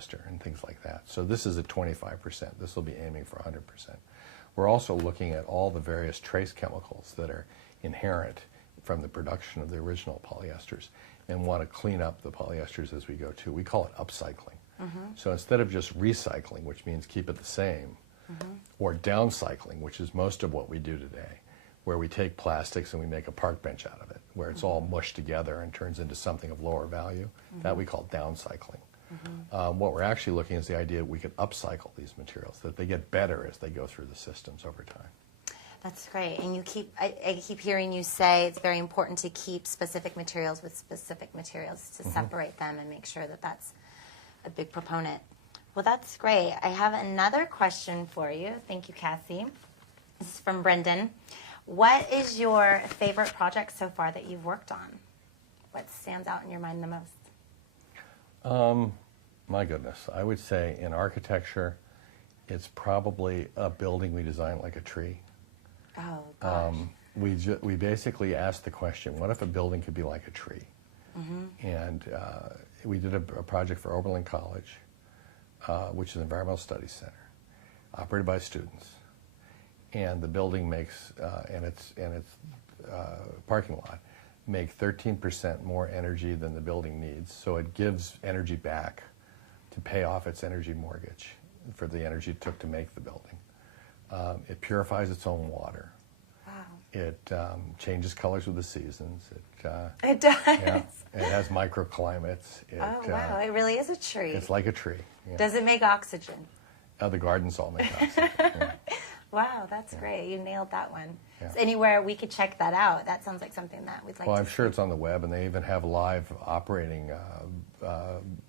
polyester and things like that. So this is at 25%. This will be aiming for 100%. We're also looking at all the various trace chemicals that are inherent from the production of the original polyesters and want to clean up the polyesters as we go too. We call it upcycling. So instead of just recycling, which means keep it the same, or downcycling, which is most of what we do today, where we take plastics and we make a park bench out of it, where it's all mushed together and turns into something of lower value, that we call downcycling. What we're actually looking at is the idea that we can upcycle these materials, that they get better as they go through the systems over time. That's great. And you keep, I keep hearing you say it's very important to keep specific materials with specific materials to separate them and make sure that that's a big proponent. Well, that's great. I have another question for you. Thank you, Cassie. This is from Brendan. What is your favorite project so far that you've worked on? What stands out in your mind the most? My goodness. I would say in architecture, it's probably a building we designed like a tree. Oh, gosh. We basically asked the question, what if a building could be like a tree? And we did a project for Oberlin College, which is an environmental studies center, operated by students. And the building makes, and its parking lot, make 13% more energy than the building needs. So it gives energy back to pay off its energy mortgage for the energy it took to make the building. It purifies its own water. Wow. It changes colors with the seasons. It does. Yeah, it has microclimates. Oh, wow. It really is a tree. It's like a tree. Yeah. Does it make oxygen? The gardens all make oxygen. Yeah. Wow, that's great. You nailed that one. Yeah. So anywhere we could check that out. That sounds like something that we'd like Well, to I'm sure it's on the web, and they even have live operating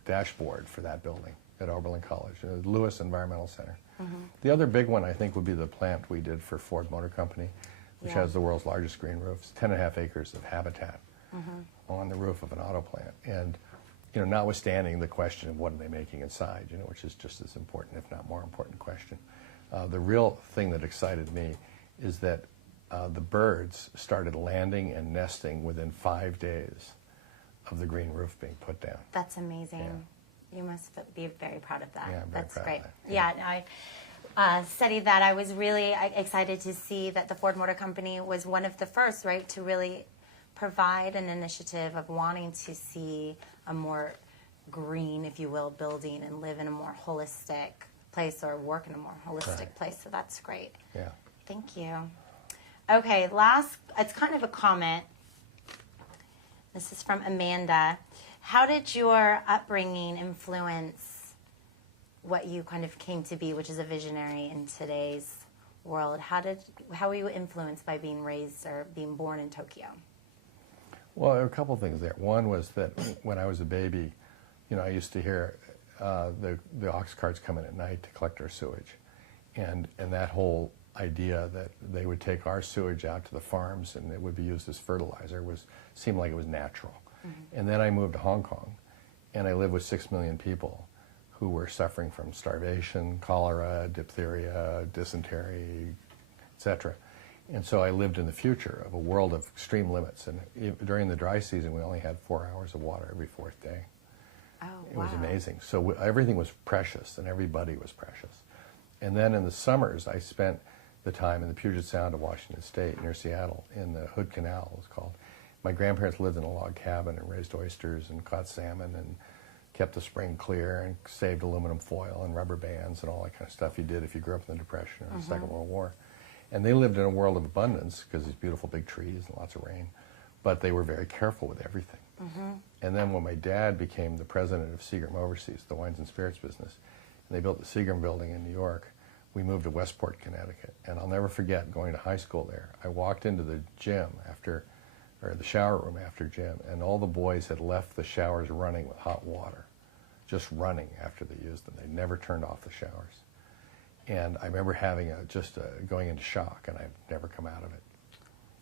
dashboard for that building at Oberlin College, Lewis Environmental Center. The other big one, I think, would be the plant we did for Ford Motor Company, which has the world's largest green roofs, 10.5 acres of habitat on the roof of an auto plant. And, you know, notwithstanding the question of what are they making inside, you know, which is just as important, if not more important question. The real thing that excited me is that the birds started landing and nesting within 5 days of the green roof being put down. That's amazing. Yeah. You must be very proud of that. Yeah, I'm very That's proud great. of that. Yeah, I studied that. I was really excited to see that the Ford Motor Company was one of the first, right, to really provide an initiative of wanting to see a more green, if you will, building and live in a more holistic place or work in a more holistic place. So that's great. Yeah. Thank you. Okay, last, it's kind of a comment. This is from Amanda. How did your upbringing influence what you kind of came to be, which is a visionary in today's world? How were you influenced by being raised or being born in Tokyo? Well, there were a couple of things there. One was that when I was a baby, you know, I used to hear the ox carts come in at night to collect our sewage. And that whole idea that they would take our sewage out to the farms and it would be used as fertilizer seemed like it was natural. And then I moved to Hong Kong, and I lived with 6 million people who were suffering from starvation, cholera, diphtheria, dysentery, etc. And so I lived in the future of a world of extreme limits. And during the dry season, we only had 4 hours of water every fourth day. Oh, It wow. was amazing. So everything was precious, and everybody was precious. And then in the summers, I spent the time in the Puget Sound of Washington State, near Seattle, in the Hood Canal, it was called. My grandparents lived in a log cabin and raised oysters and caught salmon and kept the spring clear and saved aluminum foil and rubber bands and all that kind of stuff you did if you grew up in the Depression or the Second World War. And they lived in a world of abundance because these beautiful big trees and lots of rain, but they were very careful with everything. And then when my dad became the president of Seagram Overseas, the wines and spirits business, and they built the Seagram building in New York, we moved to Westport, Connecticut. And I'll never forget going to high school there. I walked into the gym or the shower room after gym, and all the boys had left the showers running with hot water, just running after they used them. They never turned off the showers. And I remember having going into shock, and I've never come out of it.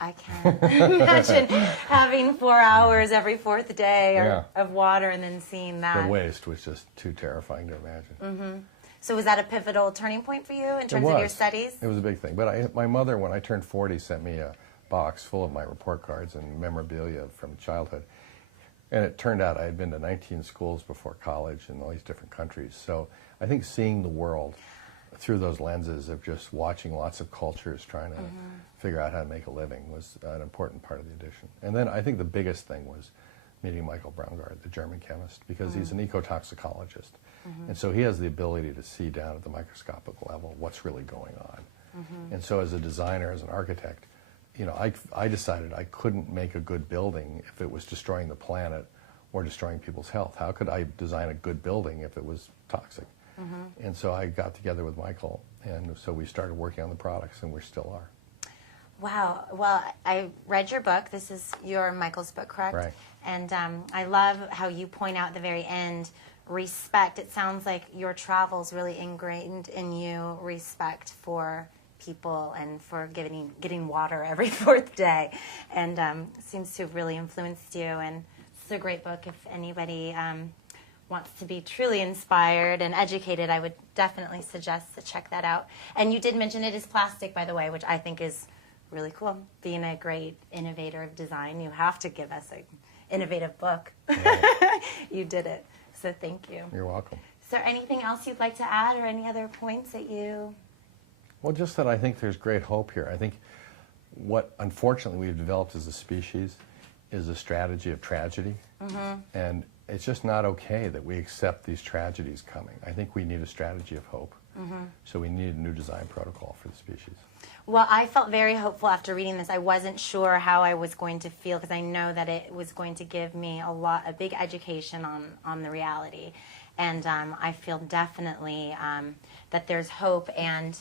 I can't imagine having 4 hours every fourth day of water and then seeing that. The waste was just too terrifying to imagine. So was that a pivotal turning point for you in terms of your studies? It was a big thing. But my mother, when I turned 40, sent me a box full of my report cards and memorabilia from childhood. And it turned out I had been to 19 schools before college in all these different countries. So I think seeing the world through those lenses of just watching lots of cultures trying to figure out how to make a living was an important part of the addition. And then I think the biggest thing was meeting Michael Braungart, the German chemist, because he's an ecotoxicologist. And so he has the ability to see down at the microscopic level what's really going on. And so as a designer, as an architect, you know, I decided I couldn't make a good building if it was destroying the planet or destroying people's health. How could I design a good building if it was toxic? And so I got together with Michael, and so we started working on the products, and we still are. Wow. Well, I read your book. This is your Michael's book, correct? Right. And I love how you point out at the very end, respect. It sounds like your travels really ingrained in you respect for people and for getting water every fourth day, and seems to have really influenced you. And it's a great book. If anybody wants to be truly inspired and educated, I would definitely suggest to check that out. And you did mention it is plastic, by the way, which I think is really cool. Being a great innovator of design, you have to give us an innovative book. Right. You did it. So thank you. You're welcome. Is there anything else you'd like to add, or any other points that you... Well, just that I think there's great hope here. I think what, unfortunately, we've developed as a species is a strategy of tragedy. And it's just not okay that we accept these tragedies coming. I think we need a strategy of hope. So we need a new design protocol for the species. Well, I felt very hopeful after reading this. I wasn't sure how I was going to feel, because I know that it was going to give me a big education on the reality. And I feel definitely that there's hope, and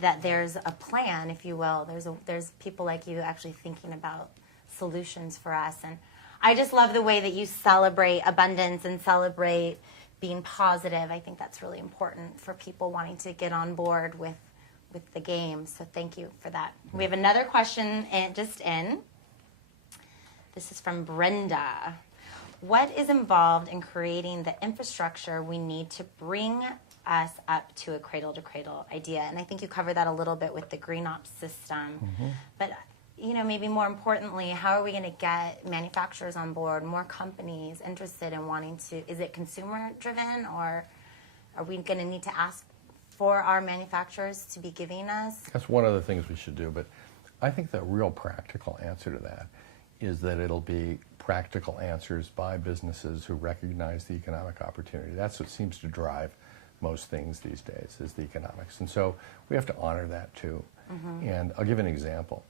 that there's a plan, if you will. There's people like you actually thinking about solutions for us. And I just love the way that you celebrate abundance and celebrate being positive. I think that's really important for people wanting to get on board with the game. So thank you for that. We have another question just in. This is from Brenda. What is involved in creating the infrastructure we need to bring us up to a cradle-to-cradle idea? And I think you covered that a little bit with the Green Ops system. But, you know, maybe more importantly, how are we going to get manufacturers on board, more companies interested in wanting to... Is it consumer-driven, or are we going to need to ask for our manufacturers to be giving us? That's one of the things we should do, but I think the real practical answer to that is that it'll be practical answers by businesses who recognize the economic opportunity. That's what seems to drive most things these days, is the economics. And so we have to honor that too. And I'll give an example.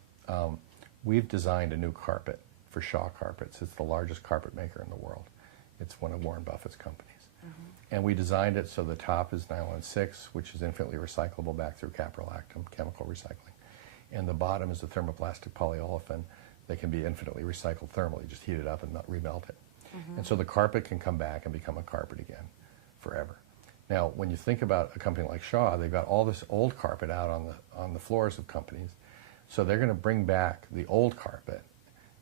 We've designed a new carpet for Shaw Carpets. It's the largest carpet maker in the world. It's one of Warren Buffett's companies. And we designed it so the top is nylon 6, which is infinitely recyclable back through caprolactam, chemical recycling. And the bottom is a thermoplastic polyolefin that can be infinitely recycled thermally. Just heat it up and not remelt it. And so the carpet can come back and become a carpet again forever. Now, when you think about a company like Shaw, they've got all this old carpet out on the floors of companies. So they're going to bring back the old carpet,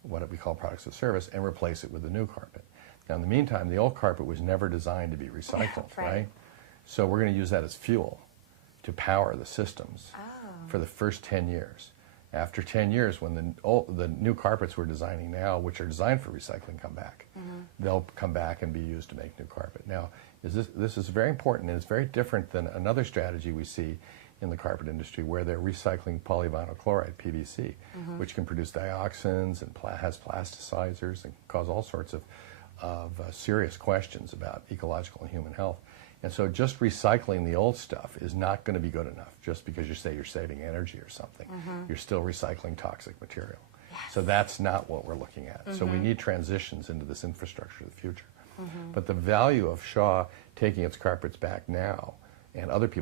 what we call products of service, and replace it with the new carpet. Now, in the meantime, the old carpet was never designed to be recycled, right? So we're going to use that as fuel to power the systems for the first 10 years. After 10 years, when the new carpets we're designing now, which are designed for recycling, come back, they'll come back and be used to make new carpet. Now, this is very important, and it's very different than another strategy we see in the carpet industry, where they're recycling polyvinyl chloride, PVC, which can produce dioxins and has plasticizers and cause all sorts of serious questions about ecological and human health. And so just recycling the old stuff is not going to be good enough just because you say you're saving energy or something. You're still recycling toxic material. So that's not what we're looking at. So we need transitions into this infrastructure of the future. But the value of Shaw taking its carpets back now, and other people